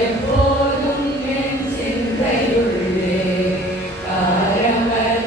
எப்போதும் என் சிந்தையுள்ளே காரமர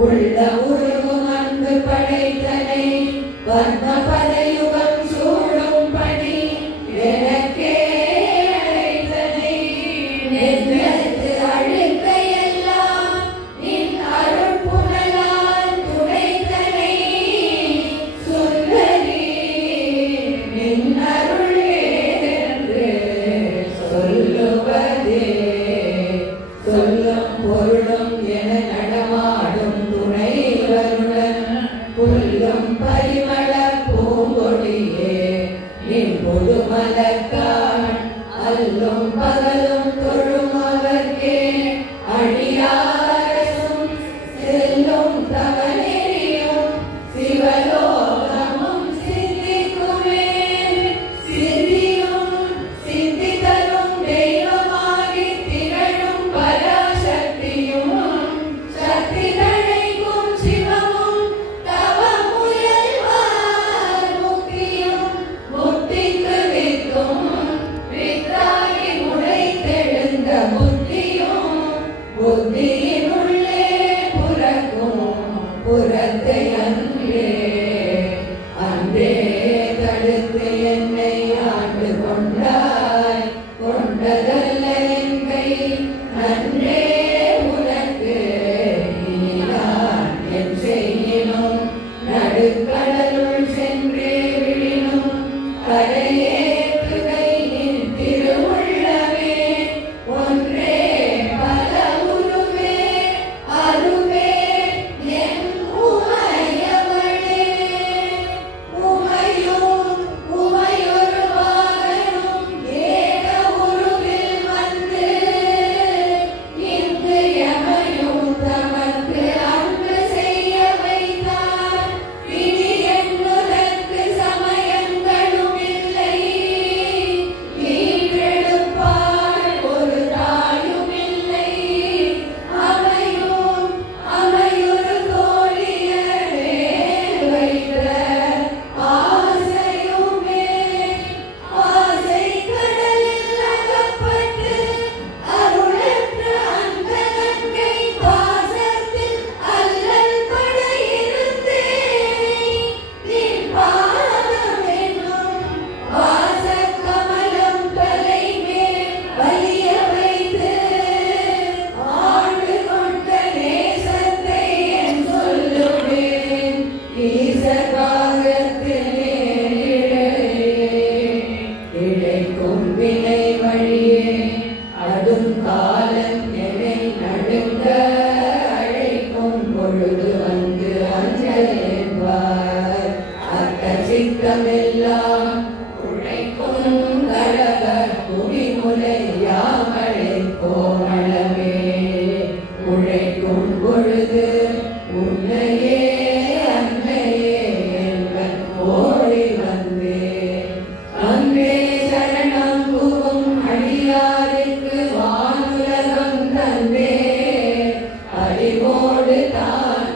உள்ள உருவும் அன்பு படைத்தனை வர்ண பதயுகம் சூழும் பணி எனக்கே அழைத்தனை நெஞ்சத்து அழுக்கையெல்லாம் நின் அருள் புனலால் துடைத்தனை சுந்தரி நின் அருள் என்று சொல்லுவதே சொல்லும் பொருளும் என நடமாடும் துணைவருடன் புல்லும் பரிமள பூங்கொடியே நின் புதுமலர்கான் அல்லும் பகலும் தொழும் அவர்க்கே அடியாரசும் செல்லும் தவநெறியும் சிவலோகமும் சிந்திக்குமே சிந்தியும் சிந்தி தரும் தெய்வமாகி திகழும் பராசக்தியும் சக்தி தழைக்கும் சிவமும் தவம் முயல்வார் முக்தியும் முக்திக்கு வித்தும் வித்தாகி முளைத்தெழுந்த புத்தியும் புத்தியினுள்ளே புறக்கும் புறத்தை அன்றே அன்றே தடுத்து என்னை ஆண்டு கொண்டாய் கொண்டதல்ல என் கை நன்றே உனக்கு இனிதான் என் செய்யினும் நடுக்கடலுள் சென்றே விழினும் கரையேற்றுகை நின் திருவுள்ளமே ஒன்றே பல உருவே அருவே என் உமையவளே உமையும் உமையொரு வாகனும் ஏக உருவில் வந்து இங்கு எமையும் தமக்கு அன்பு செய்ய வைத்தார் இனி என்னுதற்கு சமயங்களும் இல்லை ஈன்றெடுப்பாள் ஒரு தாயும் இல்லை அமையும் அமையொரு தோழியரே வைத்த ஆசையுமே ஆசை கடலில் அகப்பட்டு அருளற்ற அந்த நங்கை பாசத்தில் அல்லல் பட இருந்தேன் நின் பாதம் என்னும் வாசக்கமலம் தலை மேல் வலிய வைத்து ஆண்டு கொண்ட நேசத்தை என் சொல்லுவேன் ஈசகாகத்திலே இழைக்கும் வினை வழியே அடும் காலம் என்னை நடுங்க அழைக்கும் பொழுது வந்து அஞ்சல் என்பார் அத்த சித்தமெல்லாம் உழைக்கும் கழக குடிமுலை யாமழை கோமளவே உழைக்கும் பொழுது உன்னையே அன்னையே என்பன் ஓடி வந்தே அங்கே சரணம் புகும் அடியாருக்கு வானுலகம் தந்தே அறிவோடு தான்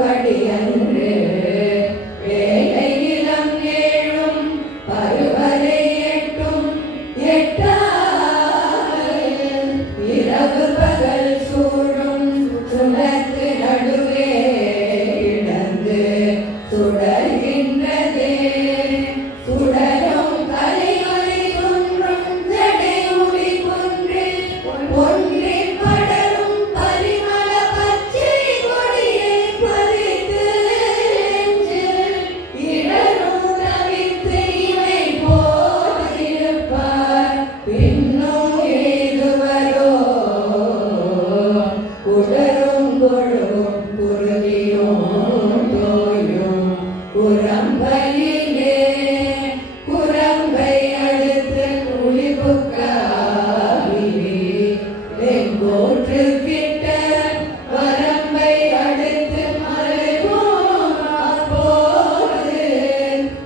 வரும்படி அன்று வேலை இளம் ஏழும் பருவரை எட்டும் எட்டால் இரவு பகல் சூழும் சுடத்து நடுவே இழந்து சுடர்கின்றதே சுடரும் தலைவலி குன்றும் ஜடை முடி குன்றில் ஒன்றில் படரும் பரிமள பச்சை கொடியை பறித்து இடரும் தவித்து இவை போதிருப்பார் பின்னும் எய்துவரோ குடரும் கொழுவும் குருதியும் தோயும் குரம்பையிலே குரம்பை அடுத்து குளிப்புக்காவி வெங்கோற்று கிட்ட வரம்பை அடுத்து மறைவோம் அப்போது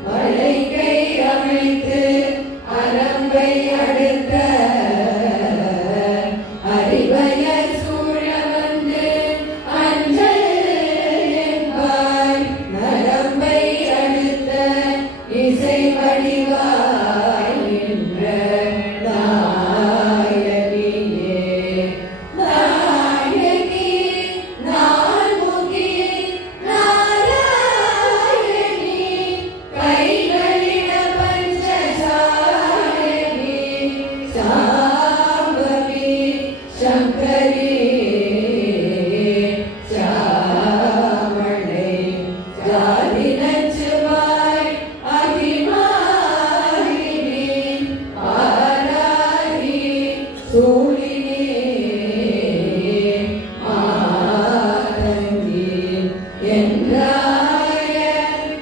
வளைக்கை அமைத்து அரம்பை அடுத்த அறிவயர் சூழ வந்து அஞ்சல் என்பாய் நரம்பை அடுத்த இசை வடிவாய் நின்ற நாயகியே நாயகி நான்முகி நாராயணி கைகளிட பஞ்சசாயகி சாம்பவி சங்கரி சாமளை ஜாதி நச்சுவாய் அபிமானினி பாராரி சூழினி மாதங்கி என்றாய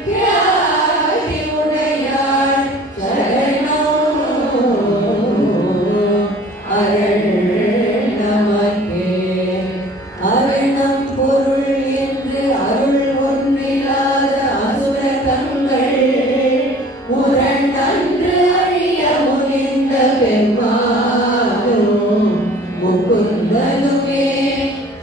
கியாதி உடையாள் சரணம் அரண் நமக்கே அரணம் பொருள் என்று அருள் ஒன்றில்லாத அசுர தங்கள் முரண்டன்று அழிய முனிந்த பெருமானும் முகுந்தனுமே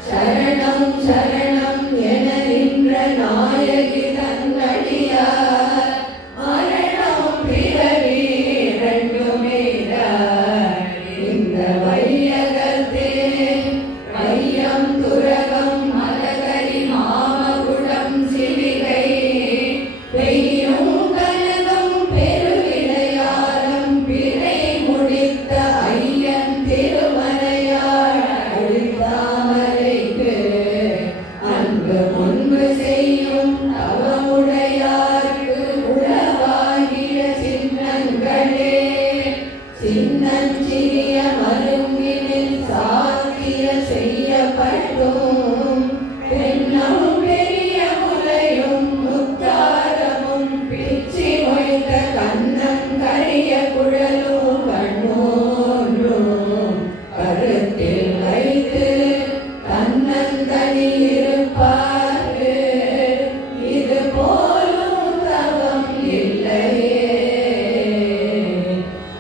சரணம் சரணம் என நின்ற நாயகி தன்னடியார் மரணம் பிறவி இரண்டுமே இந்த வையகத்தே மையம் துரகம் மலகரி மாமகுடம் சிவிகை பெய்யும் கனகம் பெருவிளையாரம் பிறை முடித்த ஐயன் திருமலையாள் அழித்தாமரைக்கு அன்பு முன்பு செய்யும் தவமுடையார்க்கு உளவாகிய சின்னங்களே சின்னஞ்சிறிய மருங்கினில் சாத்திய செய்யப்பட்டும் பெண்ணும் பெரிய முலையும் முத்தாரமும் பிச்சி மொய்த்த கண்ணம் கரிய குழலும் கண்ணோன்றும் கருத்தில் வைத்து தன்னந்தனி இருப்பார்க்கு இது போலும் தவம் இல்லையே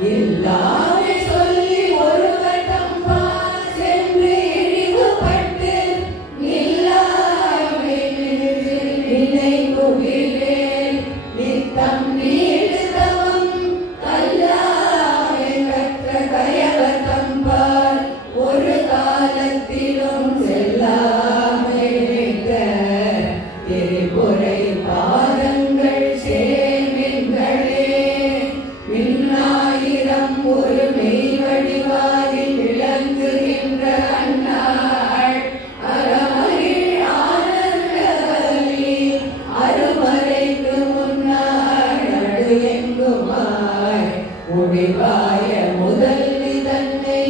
இல்லாமை சொல்லி ஒருவர் தம்பால் சென்று இழிவுபட்டு நில்லாமை நினைவுகிலேன் நித்தம் நீடு தவம் கல்லாமை கற்ற கயவர் தம்பால் ஒரு காலத்திலும் செல்லாமை வைத்த திருக்குறை பாதங்கள் சேர்மின்களே மின்னாயிரம் ஒரு மெய் வடிவாகி விளங்குகின்ற அண்ணாள் அறமகிழ் ஆனந்தவல்லி அருமறைக்கு முன்னாள் நடு எங்குமாய் முடிவாய முதல்லி தன்னை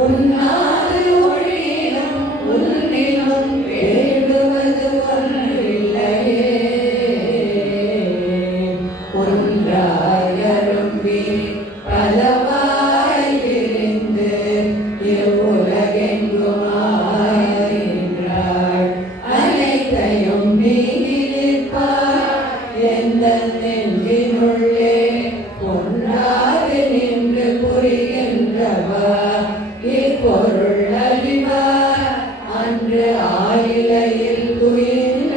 உன்னாது ஒழியிலும் உன்னிலும் வேண்டுவது ஒன்றில்லையே ஒன்றாயரும்பி பலவாய் விரிந்து இவ்வுலகெங்குமாயின்றாள் அனைத்தையும் மீறி நிற்பார் எந்த நெஞ்சினுள்ளே ஒன்றாது நின்று புரிகின்றவா இப்பொருள் அறிவார் அன்று ஆயிலையில் துயின்ற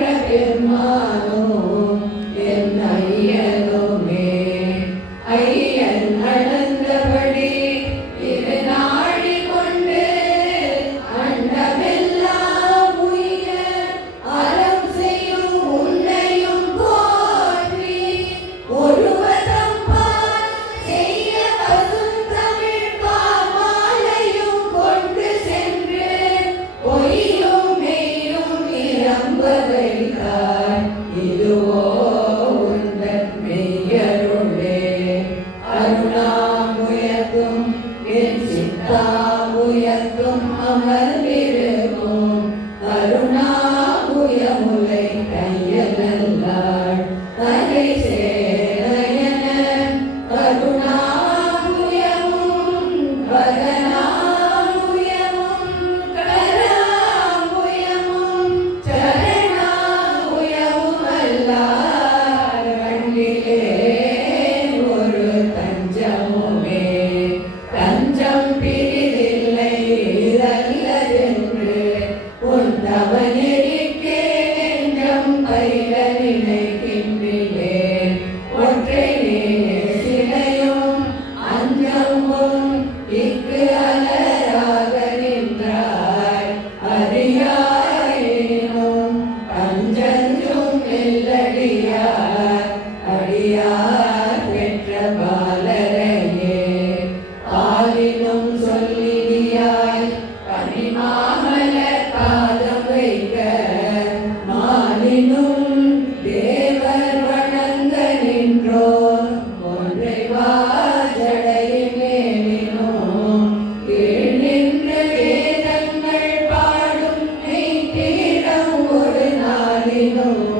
Oh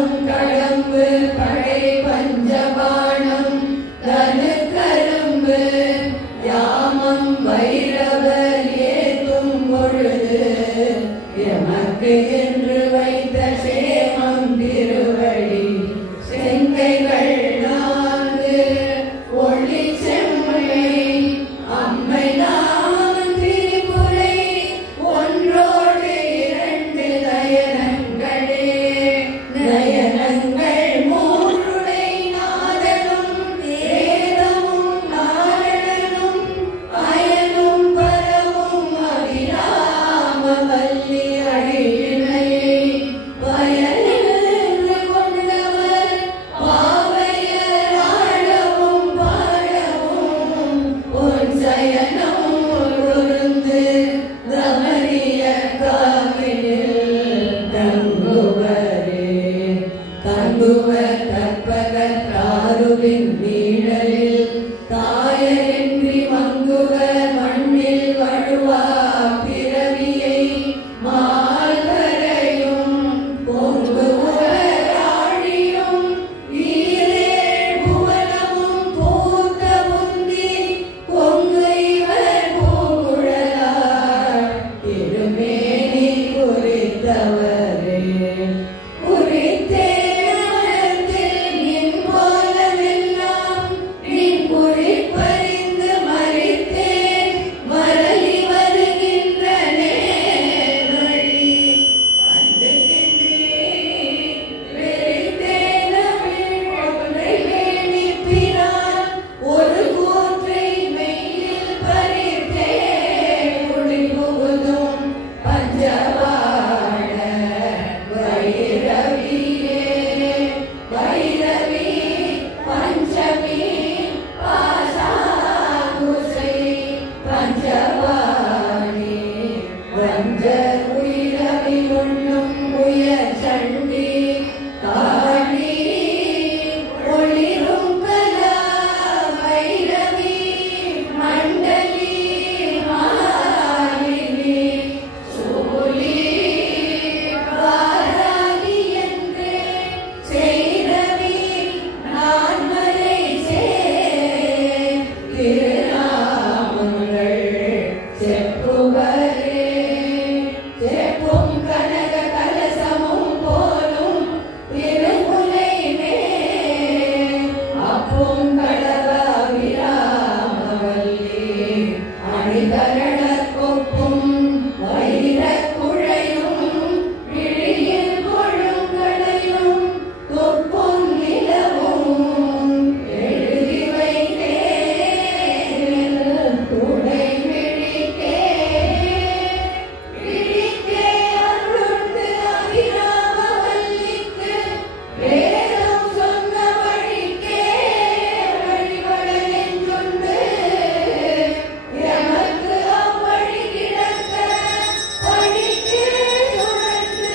காமம் கடம்பு படை பஞ்சபாணம் தனு கரும்பு யாமம் வைரவர் ஏத்தும் பொழுது எமக்கு என்று வைத்த சேமம் திருவடி செங்கைகள் நான்கு ஒளி செம்மை அம்மை நாமம் திரிபுரை ஒன்றோடு இரண்டு நயனங்களே நயனங்கள் மூன்றுடை நாதனும் வேதமும் நாரணனும் அயனும் பரவும் அபிராம வல்லி அழியினையை வயலில் கொண்டவர் பாவையர் ஆடவும் பாடவும் உன் சயனம் பொருந்து தமரிய காவினில் தங்குவரே தங்குவர் கற்பகத் தாருவின் நீழலில் தாயரின்றி மங்குவர் மண்ணில் வழுவா பிறவியை மால்வரையும் பொங்குவர் ஆழியும் ஈரேழ் புவனமும் பூத்த முந்தி கொங்கு இவர் பூங்குழலார் திருமேனி குறித்தவரே குறித்தே மனத்தில் நின் போலமெல்லாம் நின் குறிப்பறிந்து மறித்தேன் மரளி வருகின்ற நேரழி கண்டு நின்றேன் வெறித்தேன் தமிழ் ஒன்றை வேணிப்பினான் ஒரு கூற்றை மெய்யில் பறித்தேன் ஒளி புகுதும் பஞ்சவாழ வைரவியே வைரவி பஞ்சமி பாசாங்குசை பஞ்சவாணி வஞ்ச உயிரவி உண்ணும் உயர் சண்டி காணி ஒளிரும் கலா வைரவி மண்டலி மாலினி சூலி வாராகி என்றே செய்ரவி நான்மறை சேர் திருநாமங்கள் செப்புவரே செப்பும் கனக கலசமும் போலும் திருமுலை மேல் அப்பும் கடவ விராமவல்லி அணிகரணக் கொப்பும் வைரக் குழையும் விழியில் கொழுங்கடையும் தொப்பும் நிலவும் எழுதி வைத்தேன் துணை விழிக்கே விழிக்கே அருள்ந்து அபிராமவல்லிக்கு வேதம் சொன்ன வழிக்கே வழிபட நெஞ்சுண்டு எமக்கு அவ்வழி கிடக்க வழிக்கே சுழன்று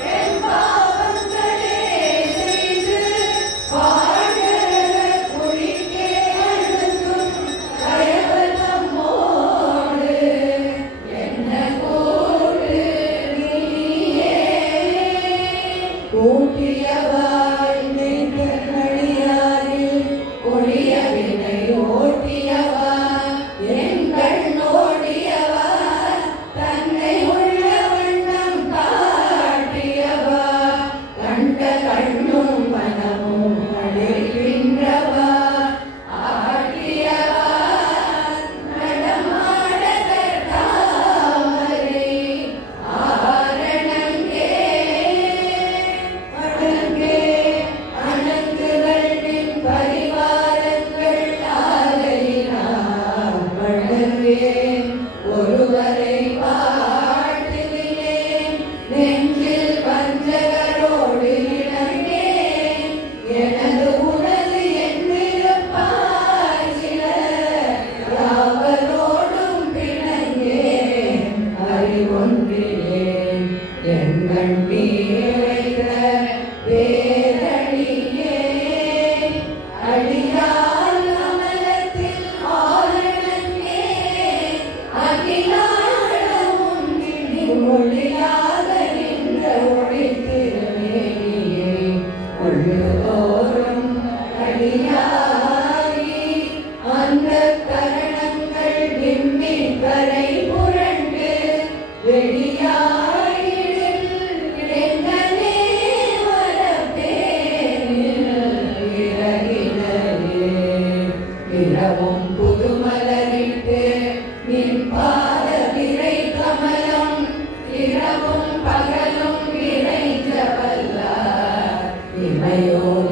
வெண்பாவங்களே செய்து வாழ குழிக்கே அழுந்தும் கயவனமோடு என்ன கோடு நீயே கூட்டியவாய் நெஞ்சங்களியாரில் ஒழிய வினை ஓட்டியவா என் கண்ணோடியவா தன்னை உள்ள வண்ணம் காட்டியவா கண்ட கண்ணும் மனமும் அழைக்கின்றவா ஆட்டியவா நடமாடகர் தாமரை ஆரணங்கே அடங்கே அணங்குகள் நின் பரிவாரங்கள் ஆதலினார் வணங்குவேன் ஒருவரை வாழ்த்துகிறேன் நெஞ்சில் வஞ்சகரோடு இணங்கேன் எனது உனது என்னிருப்பாய் சிலர் யாவரோடும் பிணங்கேன் அறிவொன்றிலேன் எங்கள் நீரைத்த பேரடியே அடியால் அமலத்தில் ஆரணங்கே அகிலாண்டமும் ஒளியாக நின்ற ஒளி திருமேனியே பொழுதோறும் அடியாகி அந்த கரணங்கள் விண்ணின் கரை புரண்டு வெளியாயிடில் எங்கனே வரப்பேனில் இறகினே இரவும் புதுமலரிட்டு நின் பாத விரை கமலம் இரவும் பகலும் இறைஞ்ச வல்லார் இமையோர்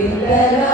தீர்த்தரா